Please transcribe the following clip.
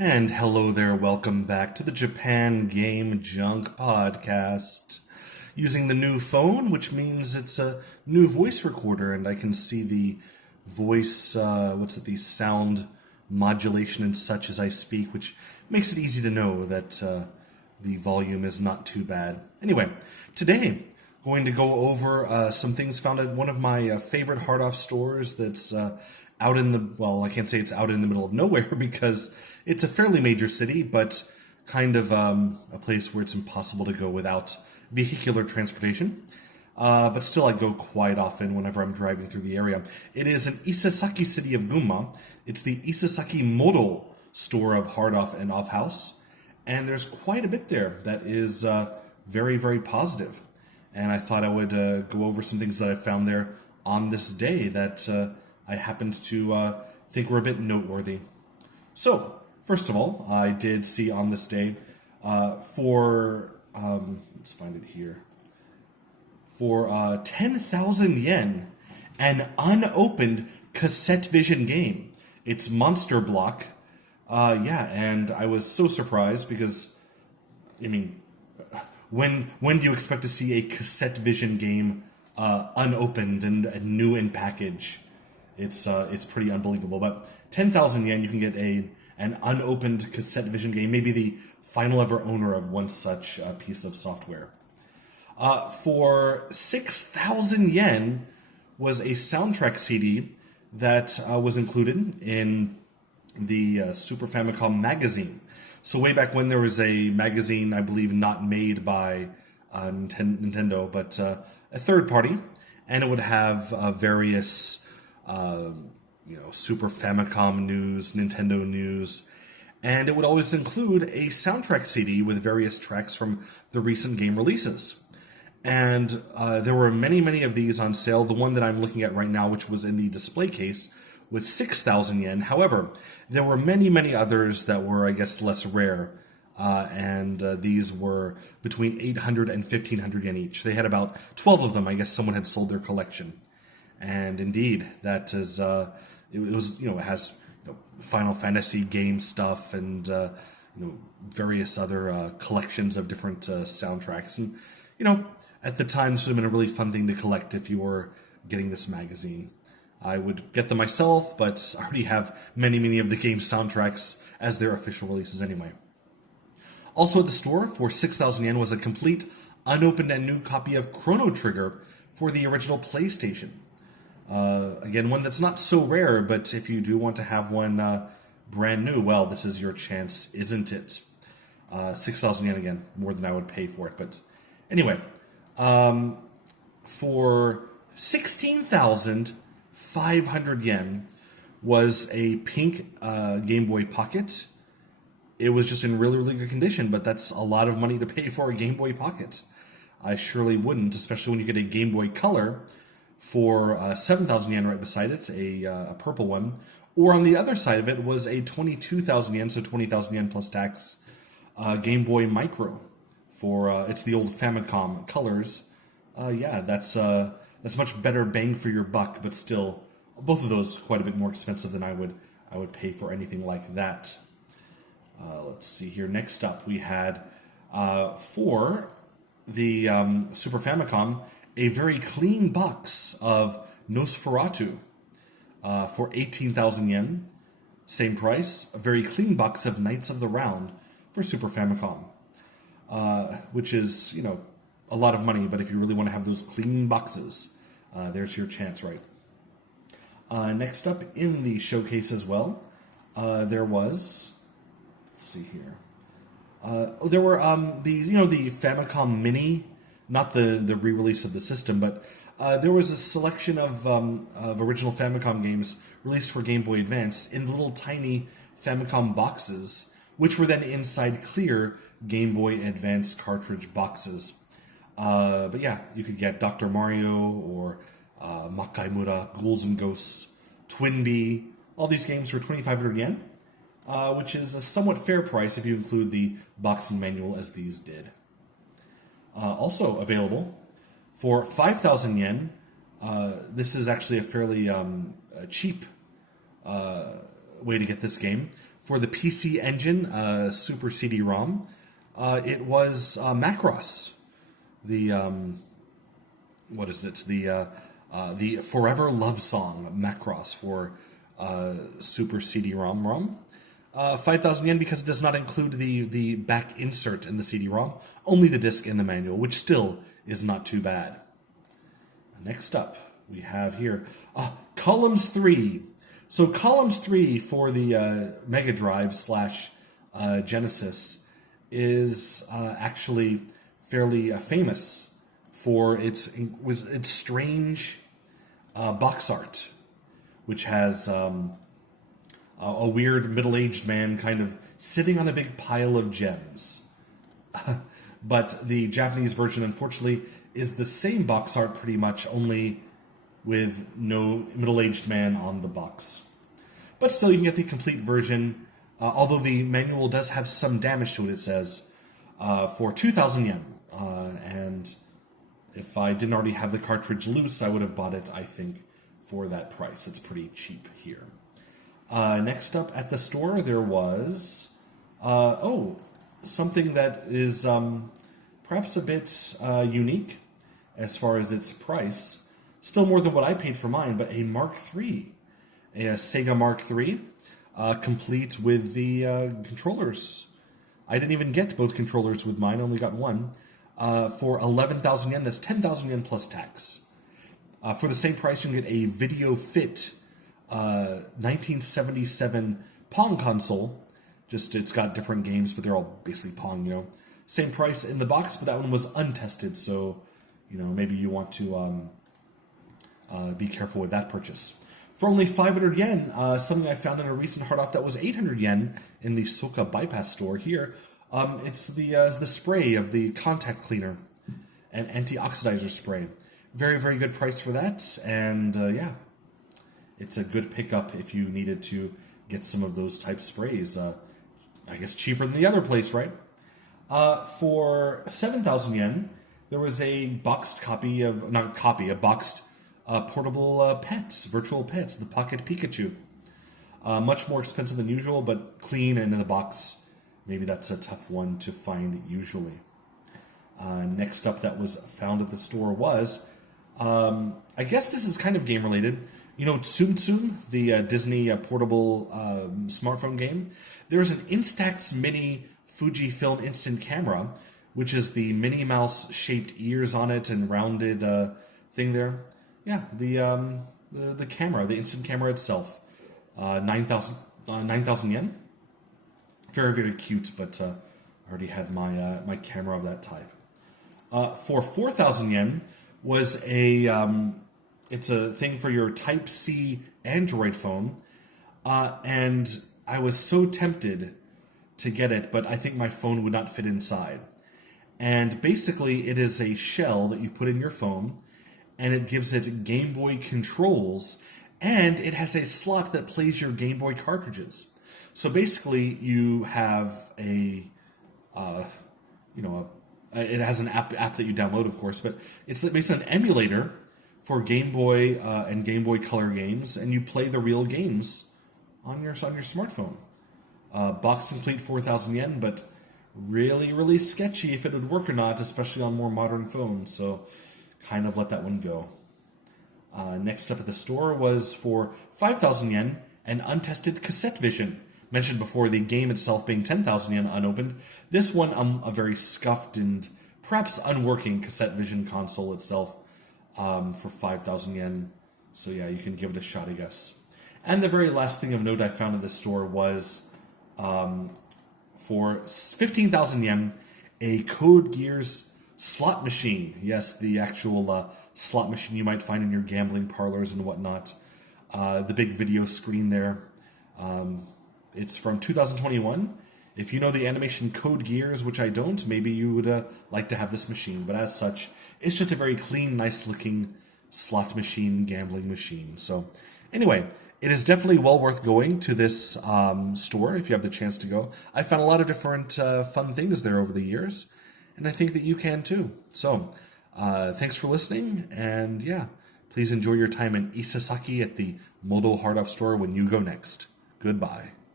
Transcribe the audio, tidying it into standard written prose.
And hello there, welcome back to the Japan Game Junk podcast. Using the new phone, which means it's a new voice recorder, and I can see the voice, the sound modulation and such as I speak, which makes it easy to know that the volume is not too bad. Anyway, today, going to go over some things found at one of my favorite hard-off stores that's out in the, well, I can't say it's out in the middle of nowhere because it's a fairly major city, but kind of a place where it's impossible to go without vehicular transportation. But still, I go quite often whenever I'm driving through the area. It is an Isesaki city of Gunma. It's the Isesaki Moro store of hard-off and off-house. And there's quite a bit there that is very, very positive. And I thought I would go over some things that I found there on this day that I happened to think were a bit noteworthy. So, first of all, I did see on this day let's find it here, for 10,000 yen, an unopened Cassette Vision game. It's Monster Block. And I was so surprised because, I mean, when do you expect to see a Cassette Vision game unopened and new in package? It's pretty unbelievable. But 10,000 yen, you can get an unopened Cassette Vision game, maybe the final ever owner of one such piece of software. For 6,000 yen was a soundtrack CD that was included in the Super Famicom magazine. So way back when there was a magazine, I believe not made by Nintendo, but a third party, and it would have various Super Famicom news, Nintendo news, and it would always include a soundtrack CD with various tracks from the recent game releases. And there were many, many of these on sale. The one that I'm looking at right now, which was in the display case, was 6,000 yen. However, there were many, many others that were, I guess, less rare. And these were between 800 and 1,500 yen each. They had about 12 of them. I guess someone had sold their collection. And indeed, that is, it has Final Fantasy game stuff and, various other collections of different soundtracks. And, at the time, this would have been a really fun thing to collect if you were getting this magazine. I would get them myself, but I already have many, many of the game's soundtracks as their official releases anyway. Also at the store for 6,000 yen was a complete, unopened and new copy of Chrono Trigger for the original PlayStation. Again, one that's not so rare, but if you do want to have one brand new, well, this is your chance, isn't it? 6,000 yen again, more than I would pay for it. But anyway, for 16,500 yen was a pink Game Boy Pocket. It was just in really, really good condition, but that's a lot of money to pay for a Game Boy Pocket. I surely wouldn't, especially when you get a Game Boy Color for 7,000 yen right beside it, a purple one. Or on the other side of it was a 22,000 yen, so 20,000 yen plus tax, Game Boy Micro. For it's the old Famicom colors. That's much better bang for your buck, but still, both of those quite a bit more expensive than I would pay for anything like that. Let's see here. Next up, we had for the Super Famicom a very clean box of Nosferatu for 18,000 yen. Same price. A very clean box of Knights of the Round for Super Famicom. Which is, a lot of money, but if you really want to have those clean boxes, there's your chance, right? Next up in the showcase as well, there was, let's see here, there were the Famicom Mini, not the re-release of the system, but there was a selection of original Famicom games released for Game Boy Advance in little tiny Famicom boxes, which were then inside clear Game Boy Advance cartridge boxes. But yeah, you could get Dr. Mario or Makaimura, Ghouls and Ghosts, Twinbee. All these games for 2,500 yen, which is a somewhat fair price if you include the boxing manual as these did. Also available for 5,000 yen, this is actually a fairly cheap way to get this game. For the PC Engine Super CD-ROM, it was Macross. The what is it? The Forever Love Song Macross for Super CD-ROM. 5,000 yen because it does not include the back insert in the CD-ROM, only the disc and the manual, which still is not too bad. Next up, we have here Columns 3. So Columns 3 for the Mega Drive / Genesis is actually fairly famous for its strange box art, which has a weird middle-aged man kind of sitting on a big pile of gems. But the Japanese version, unfortunately, is the same box art pretty much, only with no middle-aged man on the box. But still, you can get the complete version, although the manual does have some damage to it, it says, for 2,000 yen. And if I didn't already have the cartridge loose, I would have bought it, I think, for that price. It's pretty cheap here. Next up at the store, there was, something that is perhaps a bit unique as far as its price. Still more than what I paid for mine, but a Mark III, a Sega Mark III, complete with the controllers. I didn't even get both controllers with mine, I only got one, for 11,000 yen. That's 10,000 yen plus tax. For the same price, you can get a Video Fit 1977 Pong console. Just, it's got different games, but they're all basically Pong, you know. Same price in the box, but that one was untested, so, you know, maybe you want to be careful with that purchase. For only 500 yen, something I found in a recent hard-off that was 800 yen in the Soka Bypass store here. It's the spray of the contact cleaner and anti-oxidizer spray. Very, very good price for that, and yeah. It's a good pickup if you needed to get some of those type sprays. I guess cheaper than the other place, right? For 7,000 yen, there was a boxed copy of, a boxed portable pet, virtual pet, the Pocket Pikachu. Much more expensive than usual, but clean and in the box. Maybe that's a tough one to find usually. Next up that was found at the store was, I guess this is kind of game related. You know, Tsum Tsum, the Disney portable smartphone game? There's an Instax Mini Fujifilm instant camera, which is the Minnie Mouse shaped ears on it and rounded thing there. Yeah, the camera, the instant camera itself, 9,000 yen. Very, very cute, but I already had my camera of that type. For 4,000 yen was it's a thing for your Type-C Android phone, and I was so tempted to get it, but I think my phone would not fit inside. And basically, it is a shell that you put in your phone, and it gives it Game Boy controls, and it has a slot that plays your Game Boy cartridges. So basically, you have it has an app that you download, of course, but it's basically an emulator for Game Boy and Game Boy Color games, and you play the real games on your smartphone. Box complete 4,000 yen, but really, really sketchy if it would work or not, especially on more modern phones, so kind of let that one go. Next up at the store was for 5,000 yen, an untested Cassette Vision. Mentioned before, the game itself being 10,000 yen unopened. This one, a very scuffed and perhaps unworking Cassette Vision console itself, for 5,000 yen. So yeah, you can give it a shot, I guess. And the very last thing of note I found in this store was, for 15,000 yen, a Code Geass slot machine. Yes, the actual slot machine you might find in your gambling parlors and whatnot. The big video screen there. It's from 2021. If you know the animation Code Geass, which I don't, maybe you would like to have this machine. But as such, it's just a very clean, nice-looking slot machine, gambling machine. So anyway, it is definitely well worth going to this store if you have the chance to go. I found a lot of different fun things there over the years, and I think that you can too. So thanks for listening, and yeah, please enjoy your time in Isesaki at the Moro Hard Off store when you go next. Goodbye.